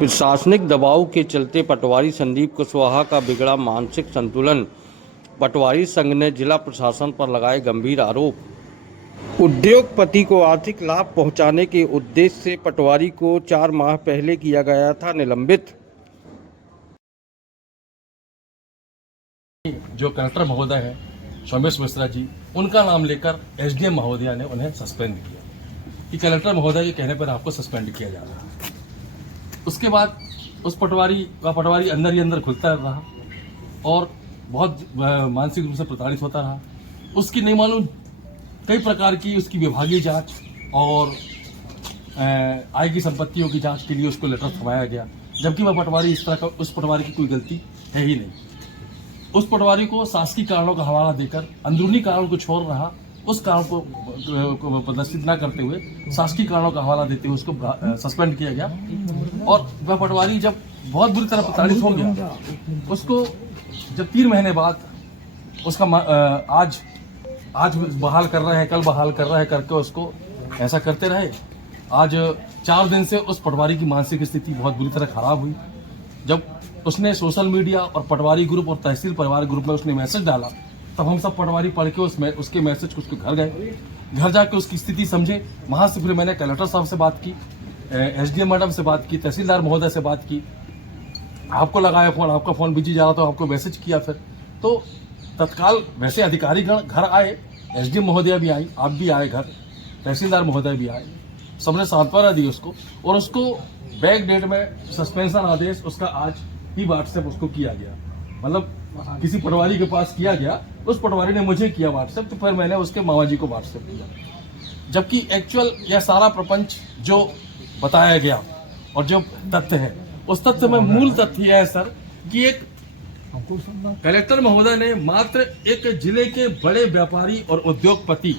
प्रशासनिक दबाव के चलते पटवारी संदीप कुशवाहा का बिगड़ा मानसिक संतुलन। पटवारी संघ ने जिला प्रशासन पर लगाए गंभीर आरोप। उद्योगपति को आर्थिक लाभ पहुंचाने के उद्देश्य से पटवारी को 4 माह पहले किया गया था निलंबित। जो कलेक्टर महोदय है सोमेश मिश्रा जी, उनका नाम लेकर एसडीएम महोदया ने उन्हें सस्पेंड किया कि कलेक्टर महोदय के कहने पर आपको सस्पेंड किया जा रहा है। उसके बाद उस पटवारी अंदर ही अंदर खुलता रहा और बहुत मानसिक रूप से प्रताड़ित होता रहा। उसकी नहीं मालूम कई प्रकार की उसकी विभागीय जांच और आय की संपत्तियों की जांच के लिए उसको लेटर थमाया गया, जबकि वह पटवारी इस तरह का, उस पटवारी की कोई गलती है ही नहीं। उस पटवारी को शासकीय कारणों का हवाला देकर अंदरूनी कारण को छोड़ रहा, उस कारण को प्रदर्शित न करते हुए शासकीय कारणों का हवाला देते हुए उसको सस्पेंड किया गया। और वह पटवारी जब बहुत बुरी तरह प्रताड़ित हो गया, उसको जब 3 महीने बाद उसका आज बहाल कर रहे हैं, कल बहाल कर रहे हैं करके उसको ऐसा करते रहे। आज 4 दिन से उस पटवारी की मानसिक स्थिति बहुत बुरी तरह खराब हुई। जब उसने सोशल मीडिया और पटवारी ग्रुप और तहसील परिवार ग्रुप में उसने मैसेज डाला, तब हम सब पटवारी पढ़ के उसके मैसेज को उसके घर गए। घर जाके उसकी स्थिति समझे। वहां से फिर मैंने कलेक्टर साहब से बात की, एसडीएम मैडम से बात की, तहसीलदार महोदय से बात की। आपको लगाया फोन, आपका फोन बिजी जा रहा था, आपको मैसेज किया। फिर तो तत्काल वैसे अधिकारीगण घर आए, एसडीएम महोदया भी आई, आप भी आए घर, तहसीलदार महोदय भी आए, सबने सांत्वना दी उसको और उसको बैक डेट में सस्पेंशन आदेश उसका आज ही व्हाट्सएप उसको किया गया। मतलब किसी पटवारी के पास किया गया, उस पटवारी ने मुझे किया व्हाट्सएप, तो फिर मैंने उसके मामा जी को व्हाट्सएप किया। जबकि एक्चुअल यह सारा प्रपंच जो बताया गया और जो तथ्य है, उस तथ्य में मूल तथ्य यह है सर कि एक कलेक्टर महोदय ने मात्र एक जिले के बड़े व्यापारी और उद्योगपति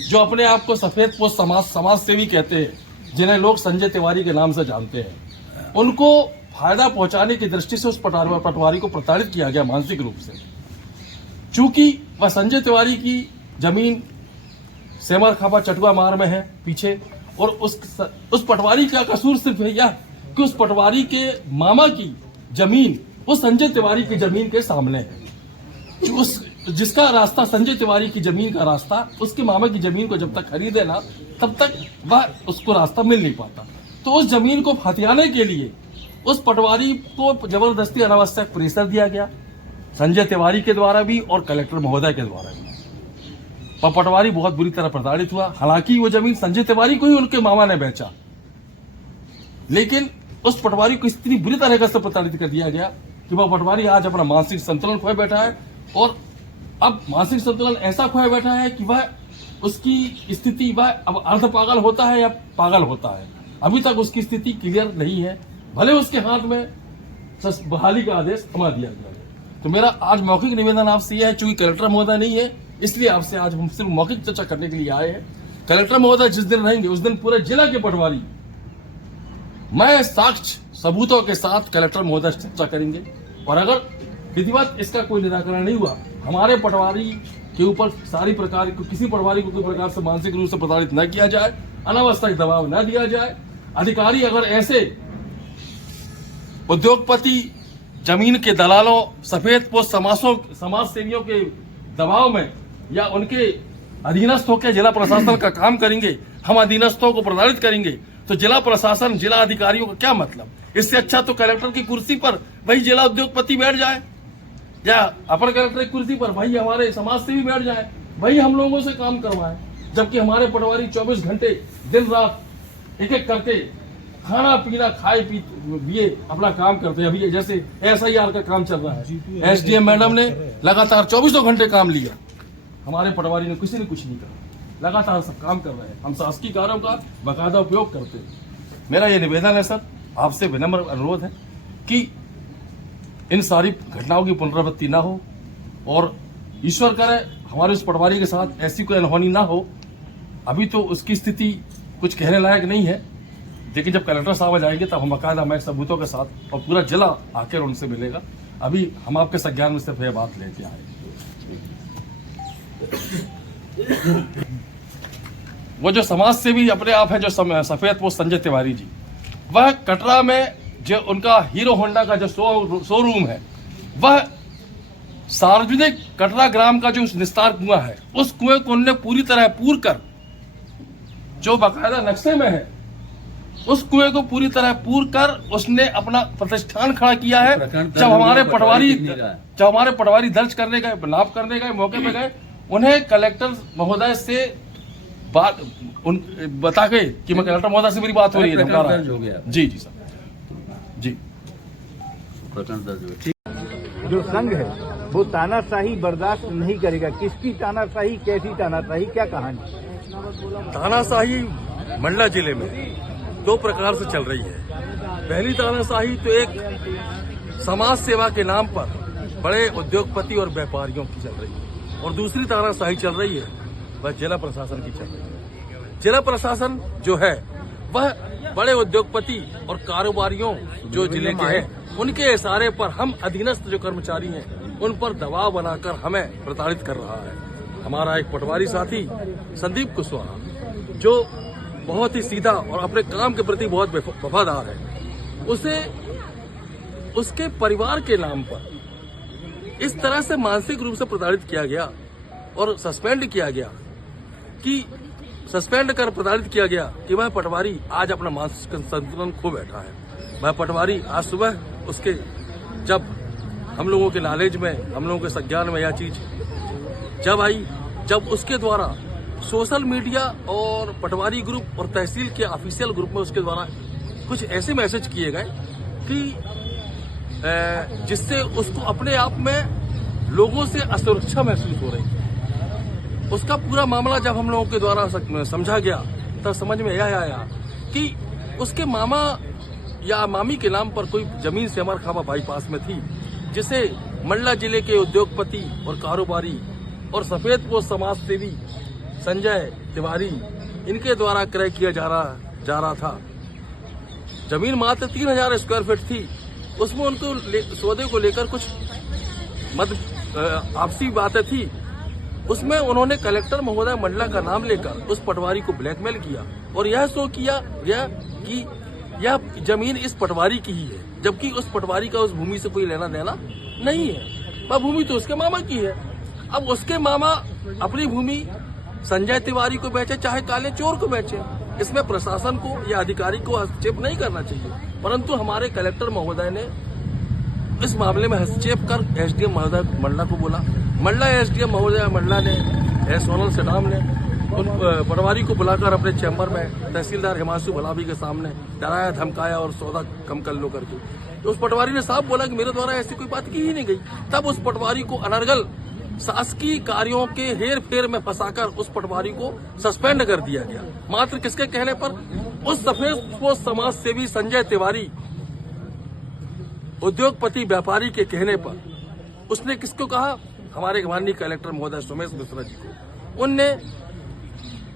जो अपने आप को सफेद पोश समाज सेवी कहते हैं, जिन्हें लोग संजय तिवारी के नाम से जानते हैं, उनको फायदा पहुंचाने की दृष्टि से उस पटवारी को प्रताड़ित किया गया मानसिक रूप से। चूंकि वह संजय तिवारी की जमीन सेमर खापा चटुआ मार में है पीछे, और उस पटवारी का कसूर सिर्फ है यह कि उस पटवारी के मामा की जमीन उस संजय तिवारी की जमीन के सामने है। जिसका रास्ता संजय तिवारी की जमीन का रास्ता उसके मामा की जमीन को जब तक खरीदे ना, तब तक वह उसको रास्ता मिल नहीं पाता। तो उस जमीन को हथियाने के लिए उस पटवारी को जबरदस्ती अनावश्यक प्रेशर दिया गया, संजय तिवारी के द्वारा भी और कलेक्टर महोदय के द्वारा भी। पर पटवारी बहुत बुरी तरह प्रताड़ित हुआ। हालांकि वो जमीन संजय तिवारी को ही उनके मामा ने बेचा, लेकिन उस पटवारी को इतनी बुरी तरह से प्रताड़ित कर दिया गया कि वह पटवारी आज अपना मानसिक संतुलन खोए बैठा है। और अब मानसिक संतुलन ऐसा खोए बैठा है कि वह उसकी स्थिति, वह अब अर्ध पागल होता है या पागल होता है, अभी तक उसकी स्थिति क्लियर नहीं है। भले उसके हाथ में बहाली का आदेश थमा दिया गया। तो मेरा आज मौखिक निवेदन आपसे यह है, चूंकि कलेक्टर महोदय नहीं है, इसलिए आपसे आज हम सिर्फ मौखिक चर्चा करने के लिए आए हैं। कलेक्टर महोदय जिस दिन रहेंगे उस दिन पूरे जिला के पटवारी मैं साक्ष्य सबूतों के साथ कलेक्टर महोदय चर्चा करेंगे। और अगर विधिवत इसका कोई निराकरण नहीं हुआ, हमारे पटवारी के ऊपर किसी पटवारी को कोई प्रकार से मानसिक रूप से प्रताड़ित न किया जाए, अनावश्यक दबाव न दिया जाए। अधिकारी अगर ऐसे उद्योगपति, जमीन के दलालों, सफेद पोश समाज सेवियों के दबाव में या उनके अधीनस्थ होकर जिला प्रशासन का काम करेंगे, हम अधीनस्थों को प्रताड़ित करेंगे, तो जिला प्रशासन, जिला अधिकारियों का क्या मतलब? इससे अच्छा तो कलेक्टर की कुर्सी पर वही जिला उद्योगपति बैठ जाए, या अपर कलेक्टर की कुर्सी पर वही हमारे समाज सेवी बैठ जाए, वही हम लोगों से काम करवाए। जबकि हमारे पटवारी 24 घंटे दिन रात एक एक करके खाना पीना खाए पिए अपना काम करते हैं। अभी जैसे SIR का काम चल रहा है, एसडीएम मैडम ने लगातार 24 घंटे काम लिया, हमारे पटवारी ने किसी ने कुछ नहीं कहा, लगातार सब काम कर रहे हैं। हम शासकीय कार्यों का बाकायदा उपयोग करते हैं। मेरा ये निवेदन है सर, आपसे विनम्र अनुरोध है कि इन सारी घटनाओं की पुनरावृत्ति ना हो, और ईश्वर करे हमारे उस पटवारी के साथ ऐसी कोई अनहोनी ना हो। अभी तो उसकी स्थिति कुछ कहने लायक नहीं है, लेकिन जब कलेक्टर साहब आ जाएंगे तब हम बाकायदा मैं सबूतों के साथ और पूरा जिला आकर उनसे मिलेगा। अभी हम आपके संज्ञान में सिर्फ यह बात लेके आए। वो जो समाज सेवी अपने आप है, जो सफेद पोश संजय तिवारी जी, वह कटरा में जो उनका हीरो होंडा का जो शोरूम है, वह सार्वजनिक कटरा ग्राम का जो निस्तार कुआं है, उस कुएं को उन्होंने पूरी तरह पूर कर, जो बाकायदा नक्शे में है, उस कुएं को पूरी तरह पूर कर उसने अपना प्रतिष्ठान खड़ा किया है। जब हमारे पटवारी दर्ज करने गए, नाप करने गए, मौके पे गए, उन्हें कलेक्टर महोदय से बात बता गए कि मैं कलेक्टर महोदय से मेरी बात हो रही है। जी जी सर, जी जो संघ है वो तानाशाही बर्दाश्त नहीं करेगा। किसकी तानाशाही, कैसी तानाशाही, क्या कहानी? तानाशाही मंडला जिले में दो प्रकार से चल रही है। पहली तानाशाही तो एक समाज सेवा के नाम पर बड़े उद्योगपति और व्यापारियों की चल रही है, और दूसरी तानाशाही चल रही है वह जिला प्रशासन की चल रही है। जिला प्रशासन जो है वह बड़े उद्योगपति और कारोबारियों जो जिले के हैं, उनके इशारे पर हम अधीनस्थ जो कर्मचारी हैं उन पर दबाव बनाकर हमें प्रताड़ित कर रहा है। हमारा एक पटवारी साथी संदीप कुशवाहा, जो बहुत ही सीधा और अपने काम के प्रति बहुत वफादार है, उसे उसके परिवार के नाम पर इस तरह से मानसिक रूप से प्रताड़ित किया गया और सस्पेंड किया गया कि वह पटवारी आज अपना मानसिक संतुलन खो बैठा है। वह पटवारी आज सुबह उसके जब हम लोगों के नॉलेज में, हम लोगों के संज्ञान में यह चीज जब आई, जब उसके द्वारा सोशल मीडिया और पटवारी ग्रुप और तहसील के ऑफिशियल ग्रुप में उसके द्वारा कुछ ऐसे मैसेज किए गए कि जिससे उसको अपने आप में लोगों से असुरक्षा महसूस हो रही है। उसका पूरा मामला जब हम लोगों के द्वारा समझा गया तब समझ में यह आया कि उसके मामा या मामी के नाम पर कोई जमीन से अमर खामा बाईपास में थी, जिसे मंडला जिले के उद्योगपति और कारोबारी और सफेदपोश समाज सेवी संजय तिवारी इनके द्वारा क्रय किया जा रहा था। जमीन मात्र 3000 स्क्वायर फीट थी। उसमें उनको सौदे को लेकर कुछ आपसी बातें थी। उसमें उन्होंने कलेक्टर महोदय मंडला का नाम लेकर उस पटवारी को ब्लैकमेल किया और यह शो किया गया कि यह जमीन इस पटवारी की ही है, जबकि उस पटवारी का उस भूमि से कोई लेना देना नहीं है। वह भूमि तो उसके मामा की है। अब उसके मामा अपनी भूमि संजय तिवारी को बेचे, चाहे काले चोर को बेचे, इसमें प्रशासन को या अधिकारी को हस्तक्षेप नहीं करना चाहिए। परंतु हमारे कलेक्टर महोदय ने इस मामले में हस्तक्षेप कर एसडीएम महोदय मंडला को बोला। मंडला एसडीएम महोदय मंडला ने सोनल सेडाम ने उन पटवारी को बुलाकर अपने चैम्बर में तहसीलदार हिमांशु भलावी के सामने डराया, धमकाया और सौदा कम कर लो करके। तो उस पटवारी ने साफ बोला कि मेरे द्वारा ऐसी कोई बात की ही नहीं गई। तब उस पटवारी को अनर्गल शासकीय कार्यों के हेर फेर में फंसाकर उस पटवारी को सस्पेंड कर दिया गया। मात्र किसके कहने पर? उस सफेदपोश समाज सेवी संजय तिवारी उद्योगपति व्यापारी के कहने पर। उसने किसको कहा? हमारे माननीय कलेक्टर महोदय सोमेश मिश्रा जी को।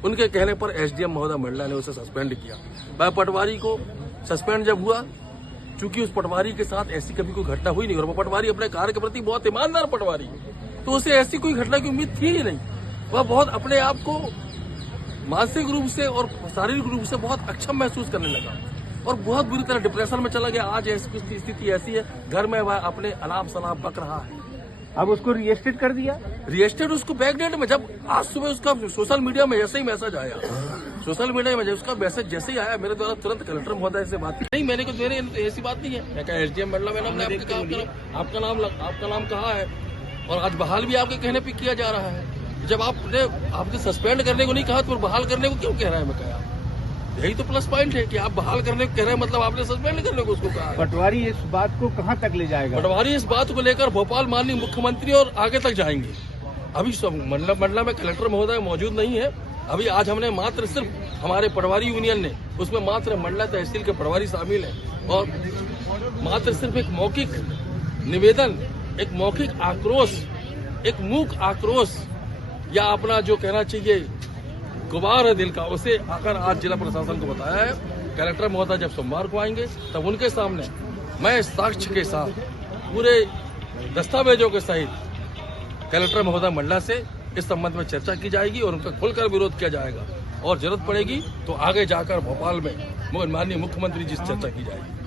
उनके कहने पर एसडीएम महोदय मंडला ने उसे सस्पेंड किया। वह पटवारी को सस्पेंड जब हुआ, चूंकि उस पटवारी के साथ ऐसी कभी कोई घटना हुई नहीं और वो पटवारी अपने कार्य के प्रति बहुत ईमानदार पटवारी है, तो उसे ऐसी कोई घटना की उम्मीद थी ही नहीं। वह बहुत अपने आप को मानसिक रूप से और शारीरिक रूप से बहुत अक्षम महसूस करने लगा और बहुत बुरी तरह डिप्रेशन में चला गया। आज ऐसी स्थिति ऐसी है, घर में वह अपने अनाप शनाप बक रहा है। अब उसको रिएस्टेट कर दिया। रिएस्टेट उसको बैकडेट में, जब आज सुबह उसका सोशल मीडिया में जैसे ही मैसेज आया, सोशल मीडिया में उसका मैसेज जैसे ही आया, मेरे द्वारा तुरंत कलेक्टर महोदय से बात की। नहीं, मेरे ऐसी बात नहीं है। मैं कहा एसडीएम मंडला में आपका नाम कहा है और आज बहाल भी आपके कहने पे किया जा रहा है। जब आपने सस्पेंड करने को नहीं कहा तो बहाल करने को क्यों कह रहा है? मैं कहा यही तो प्लस पॉइंट है कि आप बहाल करने को कह रहे हैं, मतलब आपने सस्पेंड करने को उसको कहा। पटवारी इस बात को कहां तक ले जाएगा? पटवारी इस बात को लेकर भोपाल माननीय मुख्यमंत्री और आगे तक जाएंगे। अभी मंडला में कलेक्टर महोदय मौजूद नहीं है। अभी आज हमने मात्र सिर्फ हमारे पटवारी यूनियन ने, उसमें मात्र मंडला तहसील के पटवारी शामिल है और मात्र सिर्फ एक मौखिक निवेदन, एक मौखिक आक्रोश, एक मूक आक्रोश या अपना जो कहना चाहिए गुबार है दिल का, उसे आकर आज जिला प्रशासन को बताया है। कलेक्टर महोदय जब सोमवार को आएंगे तब उनके सामने मैं साक्ष्य के साथ पूरे दस्तावेजों के सहित कलेक्टर महोदय मंडला से इस संबंध में चर्चा की जाएगी और उनका खुलकर विरोध किया जाएगा और जरूरत पड़ेगी तो आगे जाकर भोपाल में माननीय मुख्यमंत्री जी से चर्चा की जाएगी।